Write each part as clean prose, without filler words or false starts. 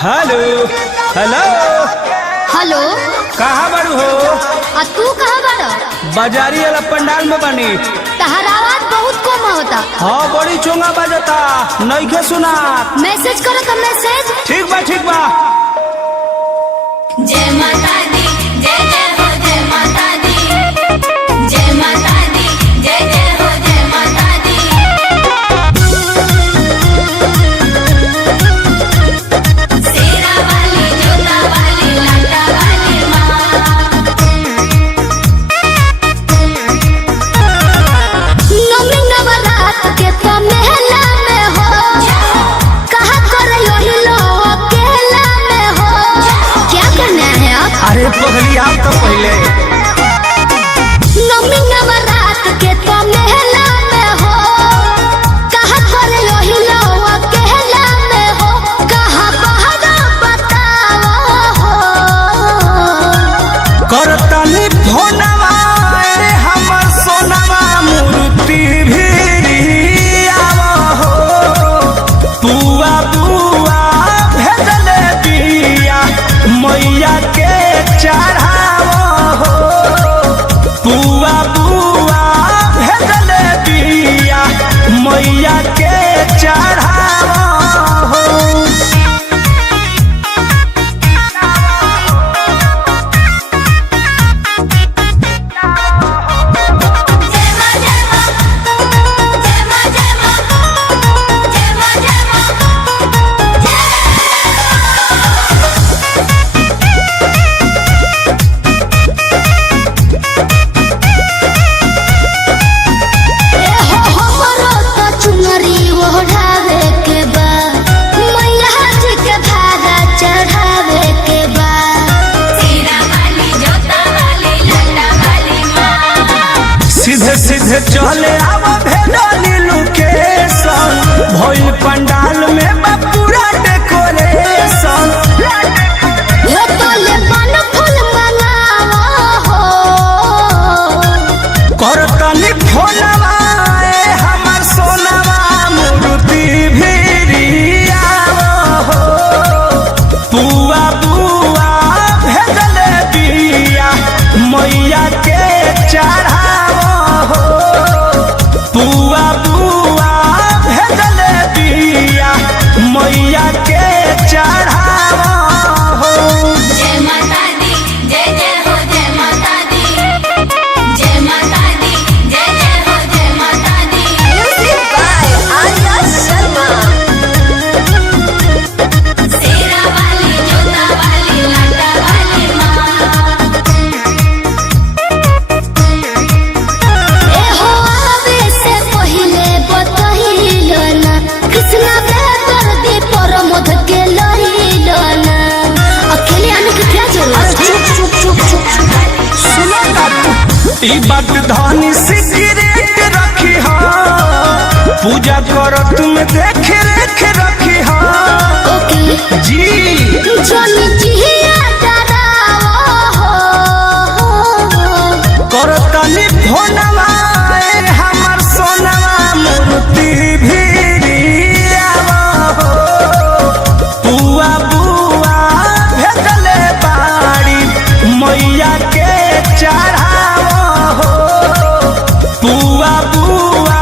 Hello hello hello. कहाँ बारू हो? आ तू कहाँ बाड़ा? बाजारी वाला पंडाल में बनी। तहर आवाज बहुत कम होता। हाँ बड़ी चोंगा बजता, नइखे सुना। मैसेज करो तो मैसेज। ठीक बा ठीक बा। जय माता दी जय जय हो जय माता दी, जय माता दी जय जय हो जय माता दी। शेरा वाली जोता वाली लाटा वाली माँ। नवमी नवरात के तो मेला में हो, कहाँ कर यही लोग अकेला में हो। क्या करना है आप? अरे पगली आप तो पहले। नवमी नवरात के तो मेला में हो, कहाँ कर यही लोग अकेला में हो। कहाँ बहरा बताओ हो। करतनी फोनवा रे हमर सोनवा मूर्ति भी आवा हो। बुआ बुआ भेजले बिया मैया के चढ़ावा हो। बुआ बुआ भेजले बिया मैया के चढ़ावा हो। जय माँ जय माँ जय माँ जय माँ जय माँ जय माँ जय। हमरो तो चुनरी ओढ़ावे के बा, मैया जी के भागा चढ़ावे के बा। शेरा वाली जोता वाली लाटा वाली माँ। सीधे सीधे चले आवा भेजली लोकेशन, भइल पंडाल में बा पूरा डेकोरेशन। हो तोले पान फूल मंगावा हो। करतनी फोनवा ए हमर सोनवा मूर्ति भी आवा हो। बुआ बुआ भेजले बिया मैया के चढ़ावा हो। बुआ बुआ भेजले बिया मैया के चढ़ावा हो। जय माता दी जय जय हो जय माता दी, जय माता दी जय जय हो जय माता दी। Music by Arya Sharma. शेरा वाली जोता वाली लाटा वाली माँ। ए हो आवे से पहिले बतहिलो ना, कृष्णा बेदर दी परमोध के लहिलो ना। अकेले आने की क्या जरूरत है? सुनो बाबू, ई बात धनी सिगरेट रखी हा, पूजा करो तुम देख रेख रखी हा। ओके जी जोनी जिया डरावो हो। करतनी फोनवा ए हमर सोनवा मूर्ति भी आवा हो। बुआ बुआ भेजले बाड़ी मैया के चढ़ावा हो। बुआ बुआ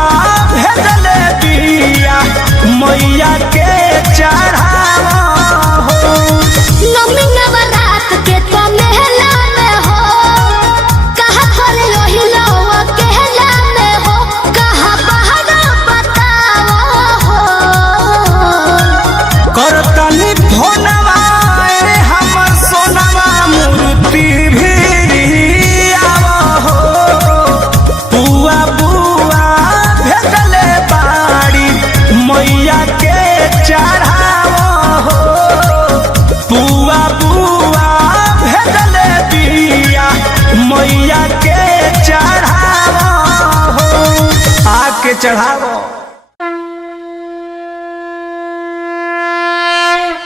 भेजले बिया मैया के चढ़ावा हो। नवमी नवरात के तो मेला में हो, कहाँ पर यही लोग अकेला में हो। कहाँ बहरा बताओ हो। करतनी फोनवा ए हमर सोनवा मूर्ति भी आवा हो। बुआ बुआ भेजले बाड़ी मैया के चढ़ावा हो। बुआ बुआ भेजले बिया मैया के चढ़ावा हो। आके चढ़ावो।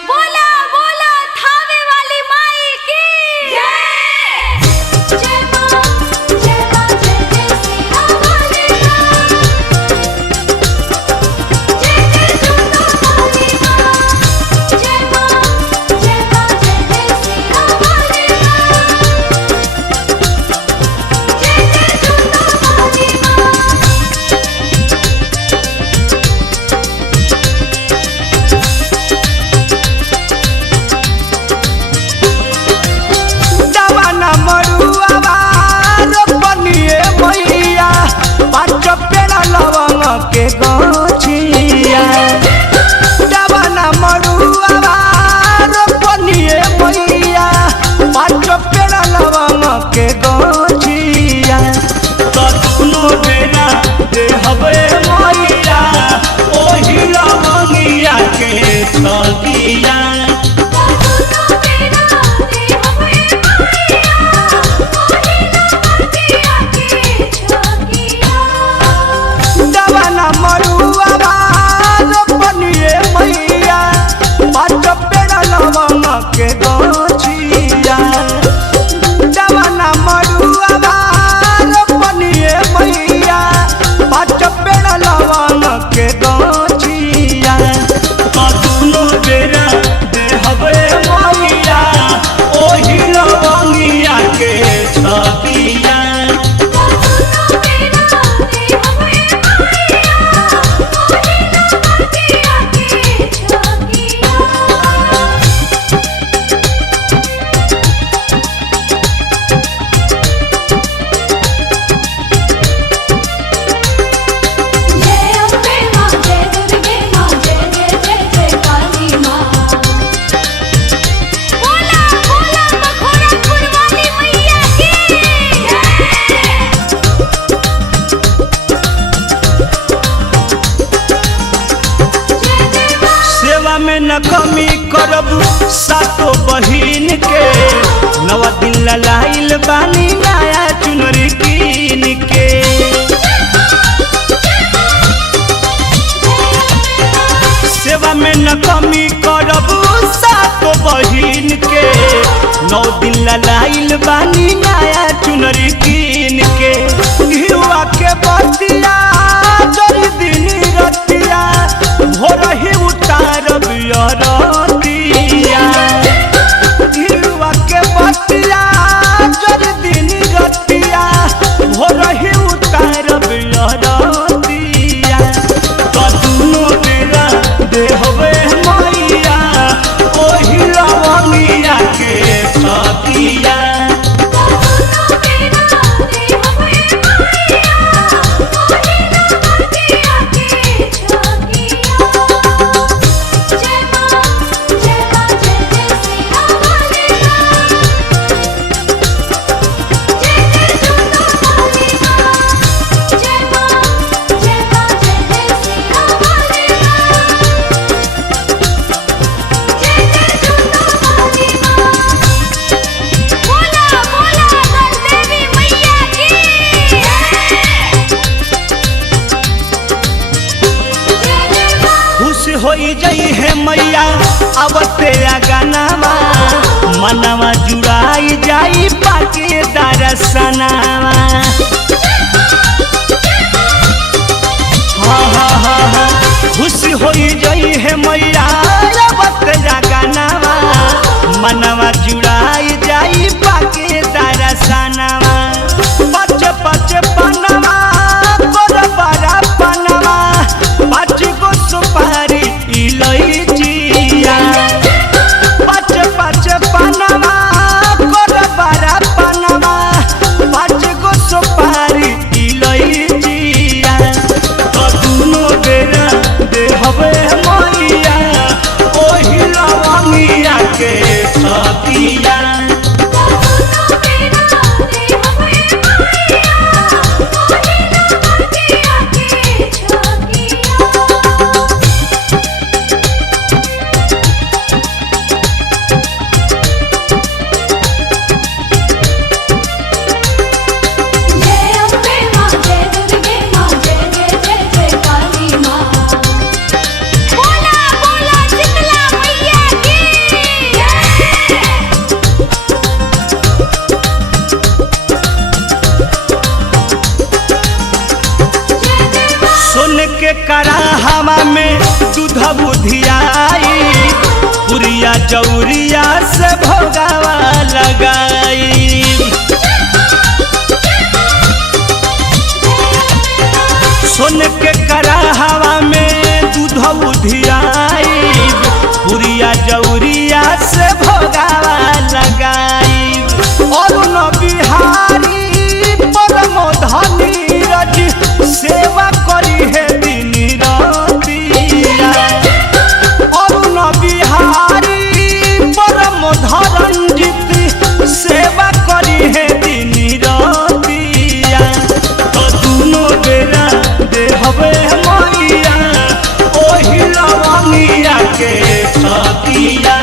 बोला बोला थावे वाली माई की जय। जय माँ जय माँ जय जय शेरा वाली माँ। जय जय जोता वाली माँ। जय माँ गछिया डबना मरुआ रोपनिए मैया पाँच पेड़ लवंग के गछिया कतनो बेरा दे हवे मैया ओही लवंगिया के छगिया डबना मरुआ रोपनिए मैया पाँच पेड़ लवंग के गछिया डबना मरुआ रोपनिए मैया पाँच पेड़ लवंग के गछिया कतनो बेरा दे हवे मैया ओही लवंगिया के छगिया सेवा में न कमी करब सातो बहिन के नव दिन ललाइल बानी नया चुनरी कीन के सेवा में न कमी करब सातो बहिन के नौ दिन ललाइल बानी नया चुनरी कीन के घिउआ के बतिया जरी दिन रतिया भोर ही उतारब अरतिया घिउआ के बतिया जरी दिन रतिया भोर ही उतारब अरतिया कतनो बेरा दे हवे मैया ओही लवंगिया के छगिया होई जई है मैया अबते गानावा मनवा जुड़ाई जाई पाके दर्शनावा हा खुश होई जई है मैया अबते गानावा मनवा जुड़ाई जाई पाके दर्शनावा पच पच पनवा गोर बड़ा पनवा पाँच गो सुपारी इलायचिया पाँच पाँच पनवा गोर बड़ा पनवा पाँच गो सुपारी इलायचिया कतनो बेरा दे हवे मैया ओही लवंगिया के छगिया के कराहवा में दूध बुधियाई पुरिया जौरिया से भोगावा लगाई सोन के कराहवा में दूध बुधियाई पुरिया जौरिया से भोगावा लगाई और न बिहारी परम धनी रज सेवा करी है दिनी के छतिया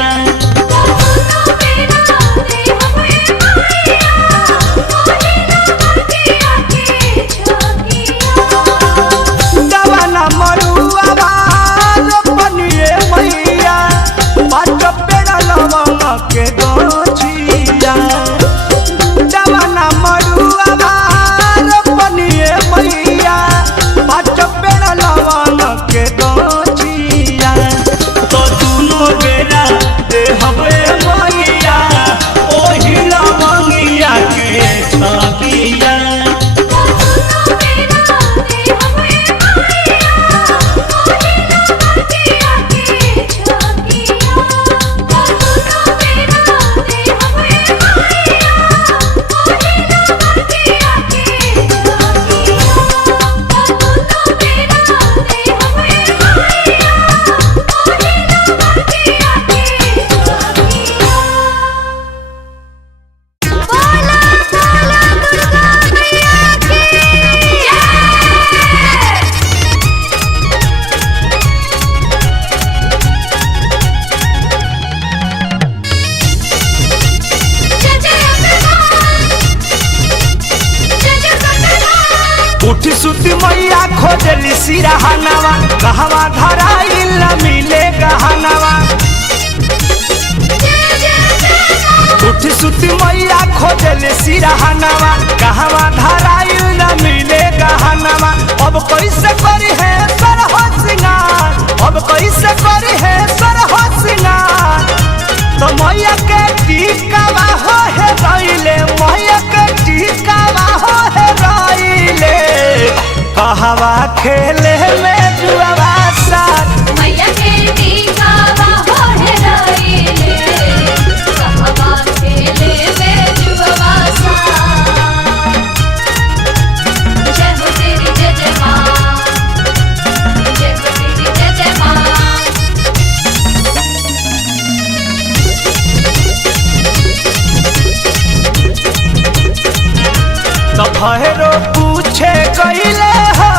दवाना मरुआ रोपनिए मैया पाँच पेड़ लवंग के गोछिया दवाना मरुआ रोपनिए मैया पाँच पेड़ लवंग के गोछिया तो दोनों बेरा दे हवे मैया ओही लवंगिया के छतिया उठी सुती मैया खोजली सिरहनवा कहवा धराइल न मिले गहनवा उठी सुती मैया खोजली सिरहनवा कहवा धराइल न मिले गहनवा अब कैसे करी है सरह सिंगार अब कैसे करी है सरह सिंगार तो मैया के टीकावा हो है रइले मैया के टीकावा हो है रइले कहवा खेले में जुआवा साथ मैया के टीकावा हो है रइले कहवा खेले में जुआवा साथ जय हो तेरी जय जय माँ जय हो तेरी जय जय माँ तो भैरो पूछे गईले हो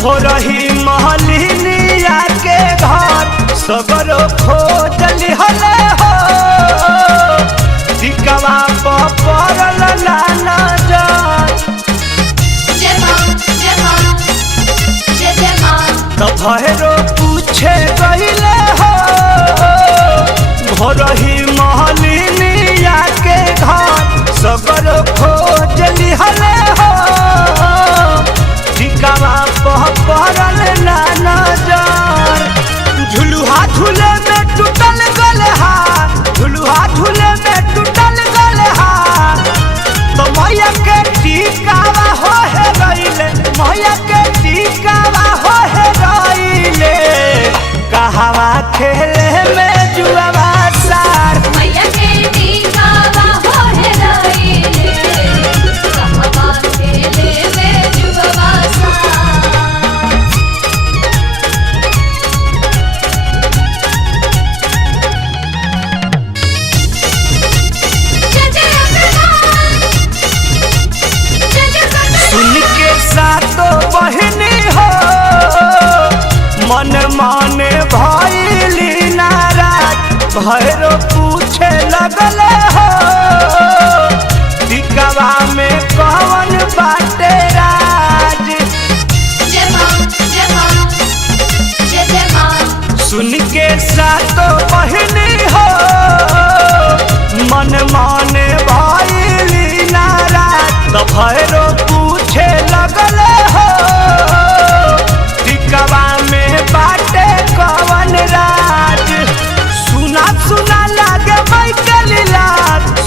भोरही महलिनिया के घर सगरो खोजली हले हो टिकवा पड़ल ना नजर जय माँ जय माँ जय जय माँ तो भैरो पूछे गईले हो भोरही महलिनिया के घर सगर खोजली हले हो टिकवा पड़ल ना नजर झुलुहा झूले में टूटल गले हाथ झुलुहा झूले में टूटल गले हाथ तो मैया के टिकावा हो है रइले मैया के टिकावा हो है रइले कहवा खेले में जुआवा सार मैया के टीकावा हो है रइले कहवा खेले में जुआवा साथ जय जय भगवान जय जय सुन भगवान के सातो बहिनी हो मन माने भइली नाराज भैरो पूछे लगले हो टिकवा में कौन बाटे राज जय माँ जय माँ जय जय माँ सुन के सातो बहिनी हो मन माने भइली नाराज तो भैरो पूछे लगले हो टिकवा में बाटे कवन राज सुना सुना लागे मई के लीला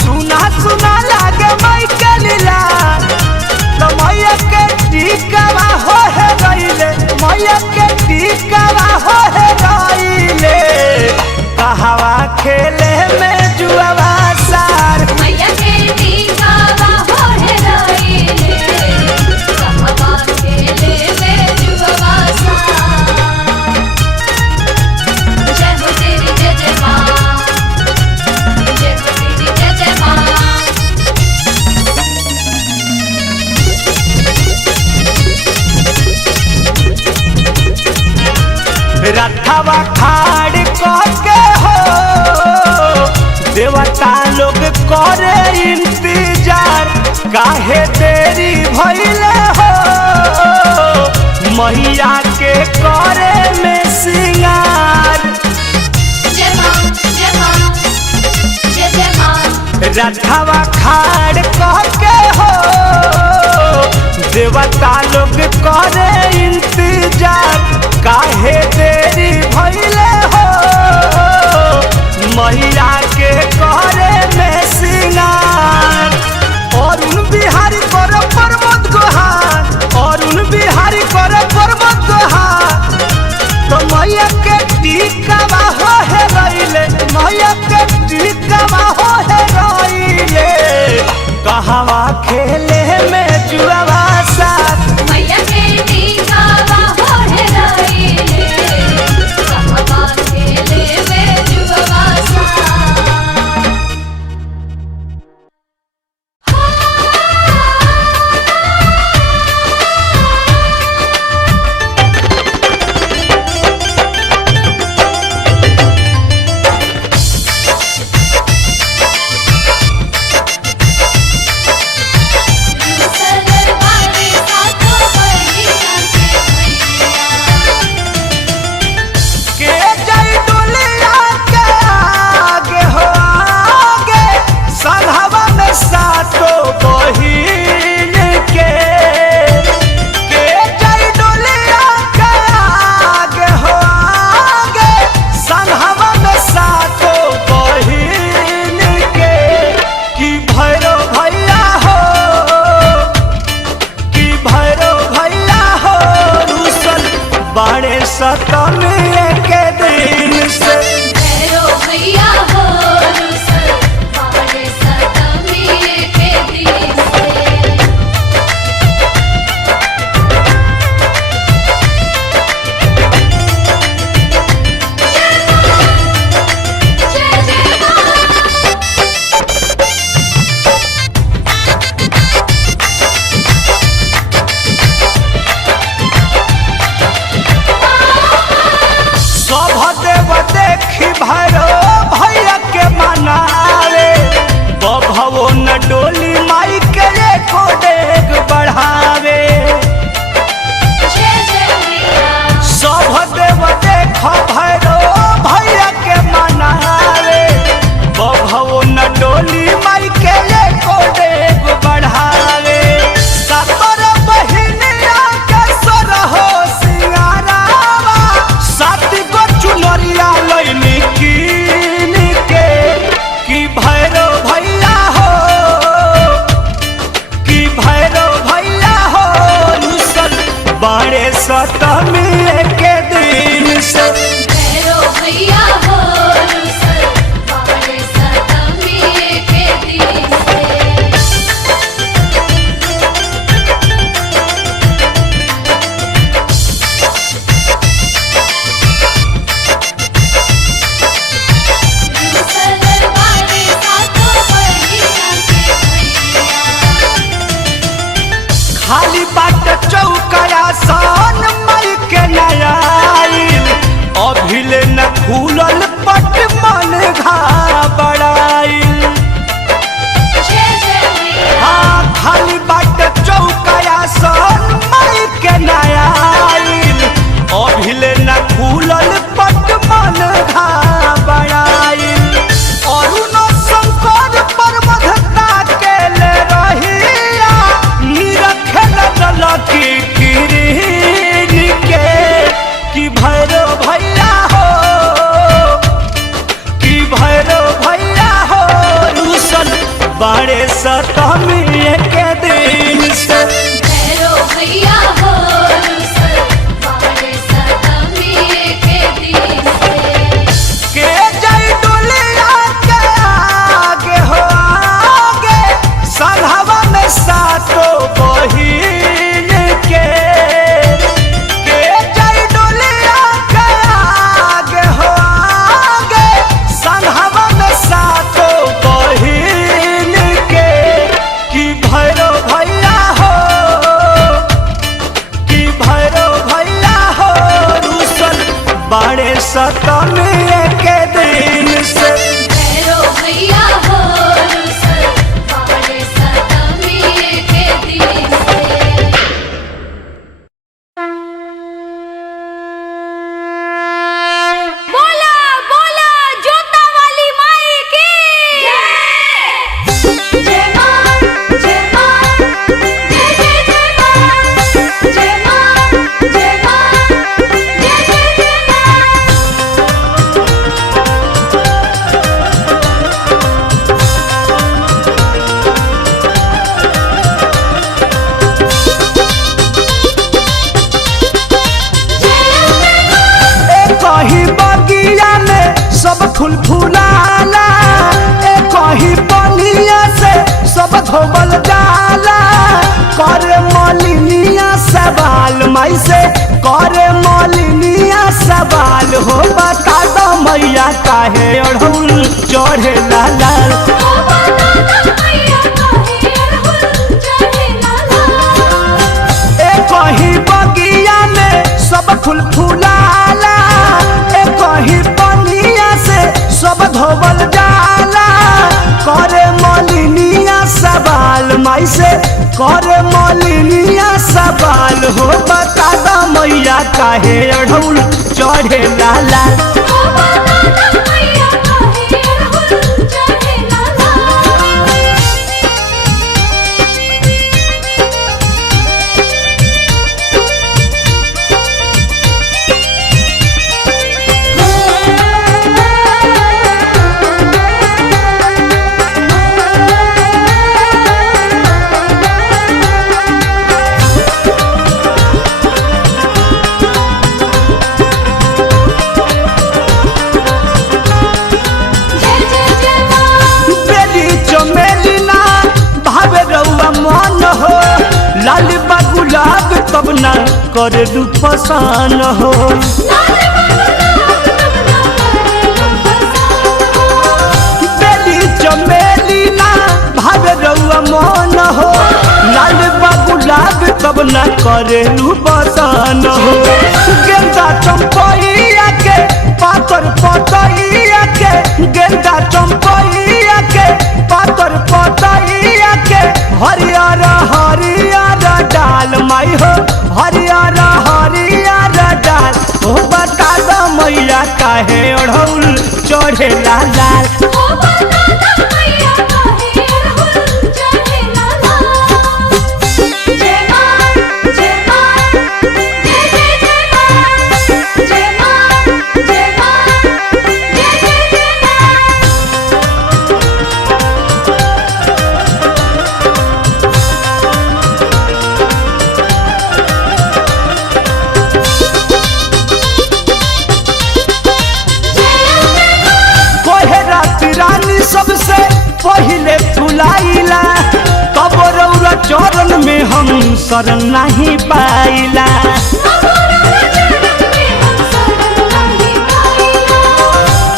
सुना सुना लागे मई के लीला तो मैया के टिकवा हो है रइले मैया के टिकवा हो है रइले कहवा खेले में जुआवा सार मैया के टीकावा हो है रइले कहवा खेले में जुआवा साथ जय हो तेरी जय जय माँ जय हो तेरी जय जय माँ रथवा खाड़ के हो देवता लोग करे इंतजार काहे देरी भइले हो मैया के करे में सिंगार जय मां जय मां जय जय मां रथवा खाड़ के हो देवता लोग करे इंतजार काहे देरी भइले हो मैया के करे में सिंगार अरुण बिहारी कर पर्वत गोहार अरुण बिहारी कर पर्वत गोहार तो मैया के टीकावा हो है रइले मैया के टीकावा हो है रइले कहवा खेले में जुआवा साथ मैया के टीकावा हो है रइले कहवा खेले में जुआवा सतमी के दिन से भैरो भैया हो रुसल बाड़े सतमी के दिन से जय जय देखी भैरो भैया के मनावे बभवो न डोली माई के एको डेग बढ़ावे सब देव देख भैरो भैया के मनावे बभवो न डोली माई के एको डेग बढ़ावे सतर बहिनिया के सरहो सिंगारावा सात गो चुनरिया लैली कीन के कि भैरो भैया हो कि भैरो भैया हो रुसल बाड़े सतमी के दिन से भैरो भैया हो रुसल बाड़े सतमी के दिन से खाली बाट चौकया सन मई के नयाइल अभिले न खुलल पट मन घबराइल हाँ खाली बाट चौकया सन मई के नयाइल अभिले न खुलल पट मन घबराइल अरुण शंकर पर्वतता के ले रहिया निरखल ललकी किरीन के कि भैरो भैया हो कि भैरो भैया हो रुसल बाड़े सतमी के दिन से भैरो भैया हो रुसल बाड़े सतमी के दिन से के जय डोलिया के आगे हो आगे सलहवा में सातो बहिन के जय डोलिया के आगे हो आगे सलहवा में सातो बहिन के कि भैरो सतमी के दिन से। भैरो भैया हो रुसल बाड़े सतमी के दिन से। बोला बोला जोता वाली माई की जय मां जय मां जय जय जय मां जय मां जय मां जय जय जय मां। कहीं बगिया में सब फूल फुलाला, कहीं बनिया से सब धोबल जाला। करे मलिनिया सवाल माई से, करे मलिनिया सवाल हो बता दो मैया काहे अड़हुल चढ़े लाल। कहीं बगिया में सब फूल फुलाला, कहीं बनिया से सब धोबल जाला। करे मलिनिया सवाल माई से, करे मलिनिया सवाल हो बता दो मैया काहे अड़हुल चढ़े लाल। लाल गुलाब तब ना कर पसान हो। बेली चमेली ना भावे रउआ मन हो। लाल गुलाब तब ना करे पसान हो। गेंदा चंपैया के पातर पतैया के, गेंदा चंपैया के पातर पतैया के हरियर हरियर डाल माई हो, हरियर हरियर डाल हो बता दो मैया काहे अड़हुल चढ़े लाल। सबसे पहले फुलाइला तब रउरा चरण में हम शरण नहीं पाइला।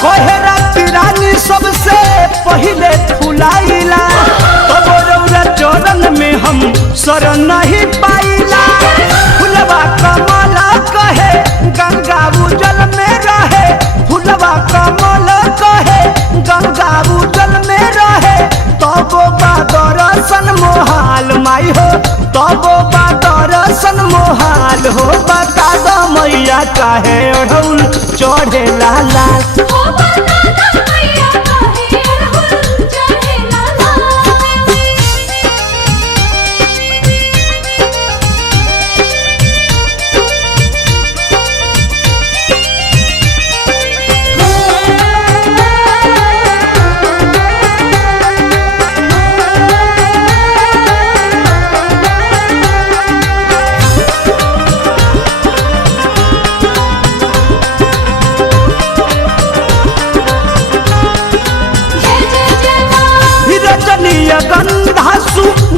कोहरा तिरानी सबसे पहले फुलाइला तब रउरा चरण में हम शरण नहीं पाइला। फुलवा कमल कहे गंगा उजल में रहे, फुलवा कमल कहे गंगा उजल में रहे। तब दर्शन मोहाल माई हो, तब दर्शन मोहाल हो बता दो मैया काहे अड़हुल चढ़े लाल।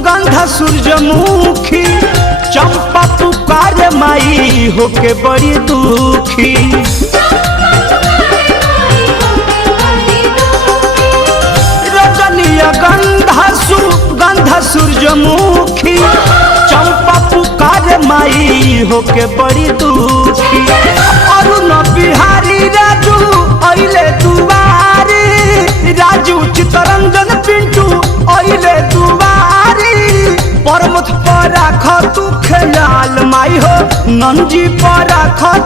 गंधा सूरजमुखी चंपा पुकार माई होके बड़ी दुखी। रजनीय गंधा सूरजमुखी चंपा पुकार माई होके बड़ी दुखी। अरुण बिहारी रे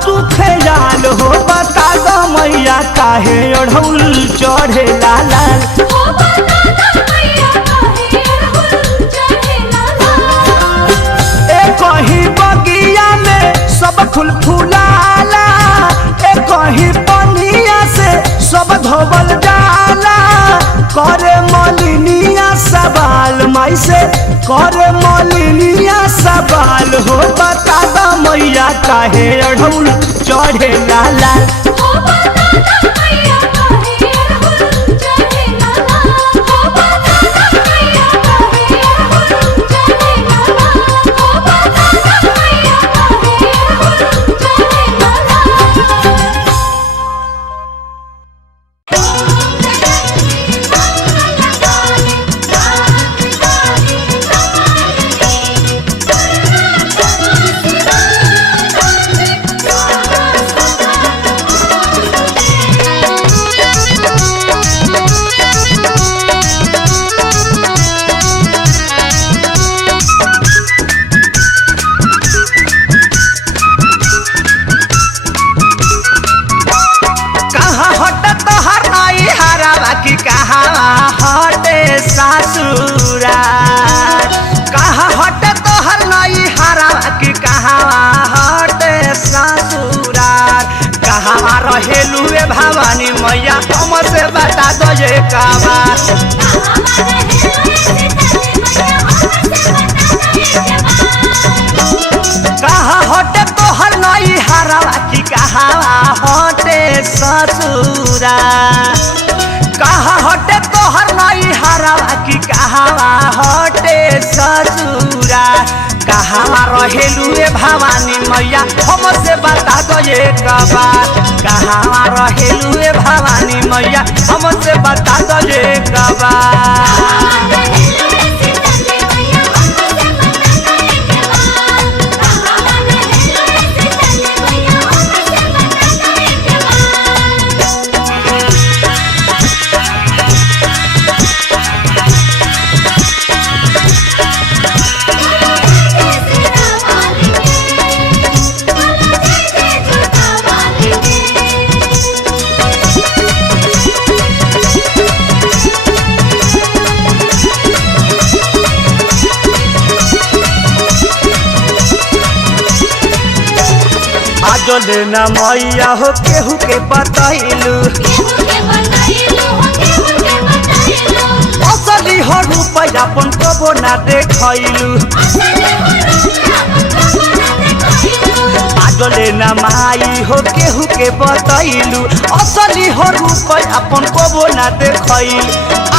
तू ख्याल हो बता दो मैया काहे अढ़ौल चढ़े लाल हो बता दो मैया काहे अढ़उल चढ़े लाल। ए कहीं बगिया में सब फूल फुलाला ए कहीं पनिया से सब धोबल जाला करे मलिनिया सवाल माई से करे मलिनिया सवाल हो बता दो मैया काहे अढ़ौल चढ़े लाल हो बता दो मैया काहे अढ़उल चढ़े लाल। हो बता दो मैया काहे अढ़उल चढ़े लाल। हो बता दो मैया काहे अढ़उल चढ़े लाल। कहाँ हट तोहर नई हरावा की कहाँ हटे ससुरा कहाँ हट तोहर नई हरावा की कहाँ हटे ससुरार कहाँ रहेलू ए भवानी मैया हमसे बता दो ये काबा कहाँ हटे तोहर नई हरावा की कहाँ हटे ससुरा कहाँ हटे तोहर नई हरावा की कहाँ हटे ससुरा कहाँ रहेलू ए भवानी मैया हमसे बता दो ये बात कहाँ रहेलू ए भवानी मैया हमसे बता दो ये बात आजो लेना मैया हो केहू के बतैलू असली हो रुपया अपन कबो ना देखैलू आजो लेना माई हो केहू के बतैलू असली हो रुपया अपन कबो ना देखैलू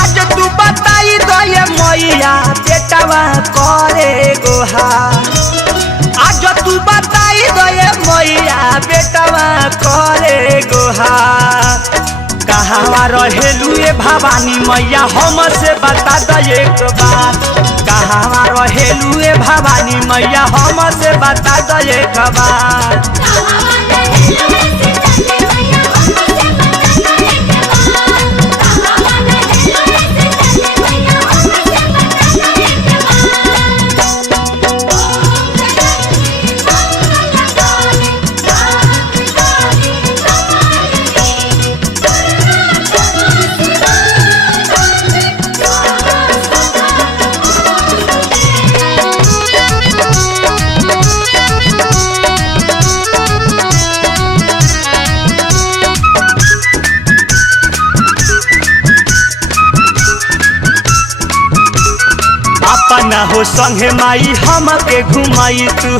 आज तू बताई दे मैया बेटावा करे गोहा आज तू बताई दे मैया बेटावा करे गोहा कहाँ रहेलू ए भवानी मैया हमसे बता दो एक बात कहाँ रहेलू ए भवानी मैया हमसे बता दो एक बात अपना हो संगे माई हमके घुमाई तू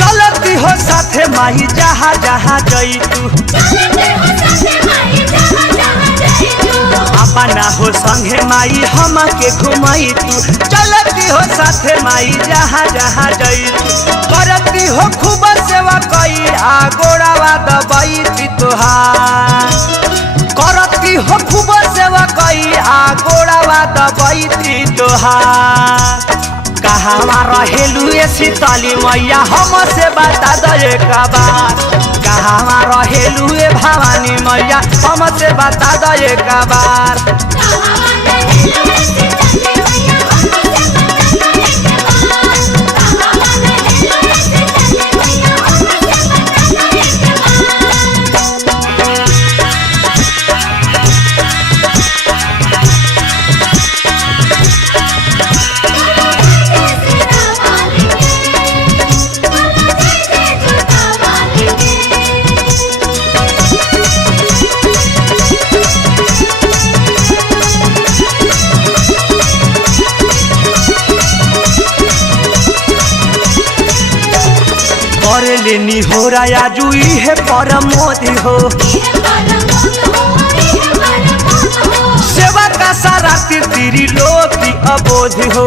चलती हो साथे माई जहाँ जहाँ जई तू अपना हो संगे माई हमके घुमाई तू चलती हो साथे माई जहाँ जहाँ जई तू करती हो खूब सेवा कई आ गोड़ावा दबाई थी तुहार करती हो खूब सेवा कई आ गोड़ावा दबाई थी तुहार कहाँ रहेलू ए शीतली मैया हमसे बता दो एक बात कहाँ रहेलू ए भवानी मैया हमसे बता दो एक बार कर लेनी हो राया जुई है परमोदी हो सेवा का सारा तिरी लोकी अबोध हो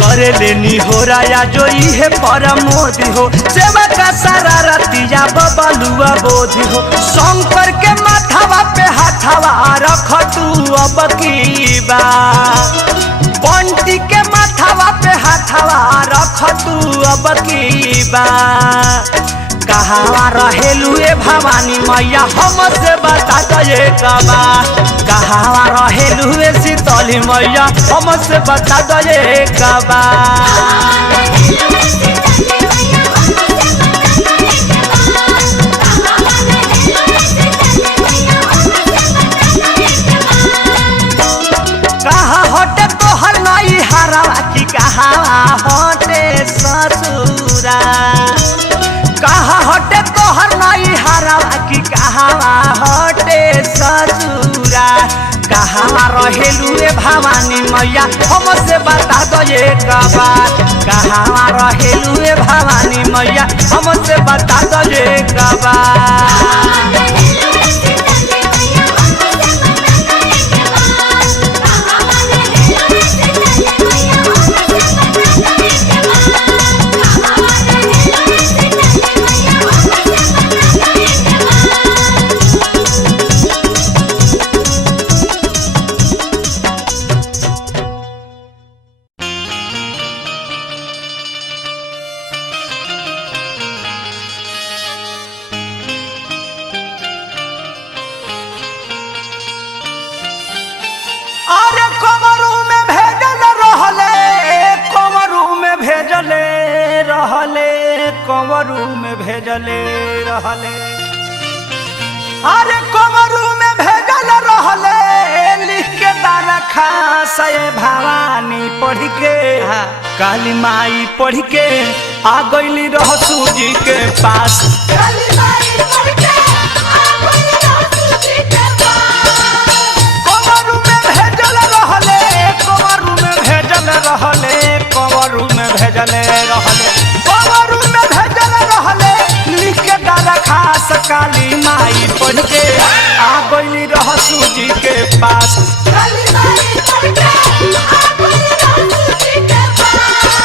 कर लेनी हो राया जोई है परमोदी हो सेवा का सारा रतिया बबलुआ बोध हो शंकर के माथावा पे हाथावा रख तू अब की बा बंटी के माथावा पे हाथावा रख तू अब की बा कहाँ रहेलू ए भवानी मैया हमसे बता दो ये कबा कहाँ रहेलू ए शीतली मैया हमसे बता दो ये कबा कहाँ हटे तोहर नई हरवा की कहाँ हटे ससुरा कहाँ हटे तोहर नई हरवा की कहाँ हटे ससुरा कहाँ रहेलू ए भवानी मैया हमसे बता दो ये कबा कहाँ रहेलू ए भवानी मैया हमसे बता दो ये कबा कंवरू में भेजले रहले अरे कंवरू में भेजल रहले लिख के तारा खास भवानी पढ़ के काली माई पढ़ के आ गईली रहसू जी के पास काली माई पढ़ के आ गईली रहसू जी के पास कंवरू में भेजल रहले कंवरू में भेजल रहले कंवरू में भेजले रहले कंवरू में भेजल रहले लिख के तारा खास काली माई पढ़ के आ गईली रहसू जी के पास काली माई पढ़ के आ गईली रहसू जी के पास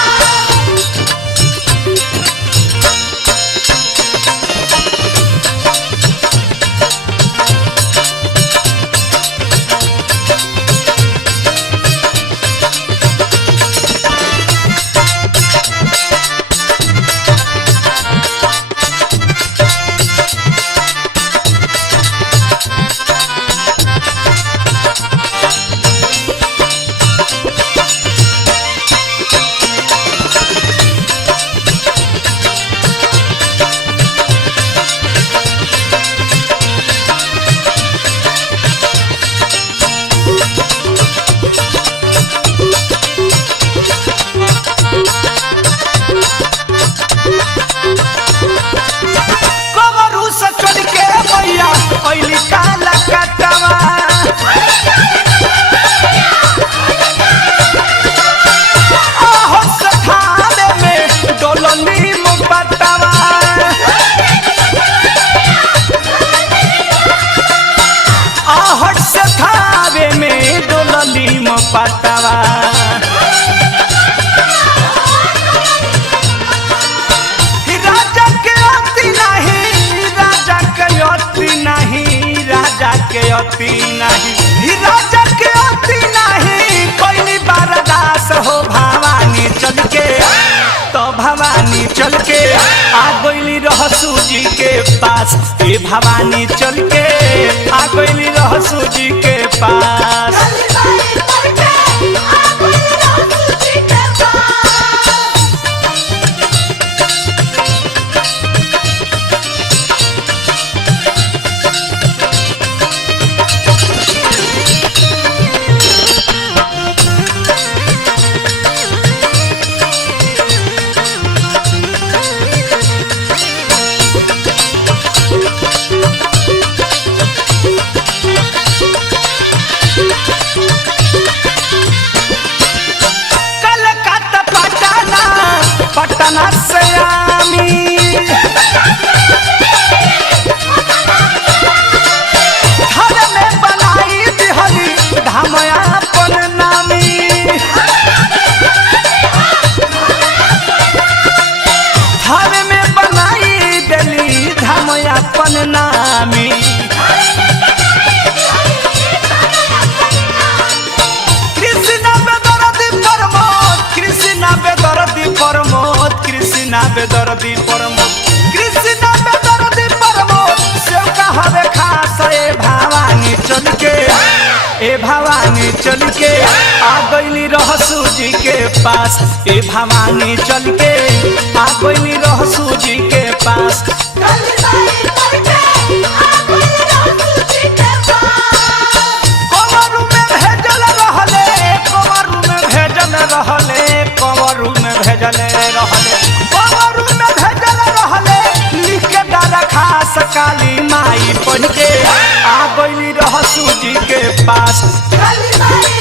पटवा राजा के अति नहीं राजा के अति नहीं राजा के अति नहीं राजा के अति नहीं कोई बारदास हो भवानी चल के तो भवानी चल के आ गईली रहसू जी के पास ए भवानी चल के आ गईली रहसू जी के पास से आमी घर में बनाई दिहली धाम अपन नामी घर में बनाई दिली धाम अपन नामी कृष्णा बेदर्दी प्रमोद कृष्णा बेदर्दी प्रमोद कृष्णा बेदर्दी प्रमोद कृष्णा बेदर्दी प्रमोद से कहवे खास ए भवानी चल के ए भवानी चल के आ गईली रहसू जी के पास ए भवानी चल के आ गईली रहसू जी के पास कंवरू में भेजल रहले कंवरू में भेजल रहले कंवरू में भेजल रहले कंवरू में भेजल रहले लिख के दरखास्त काली माई पढ़ के आ गईली रहसू जी के पास काली माई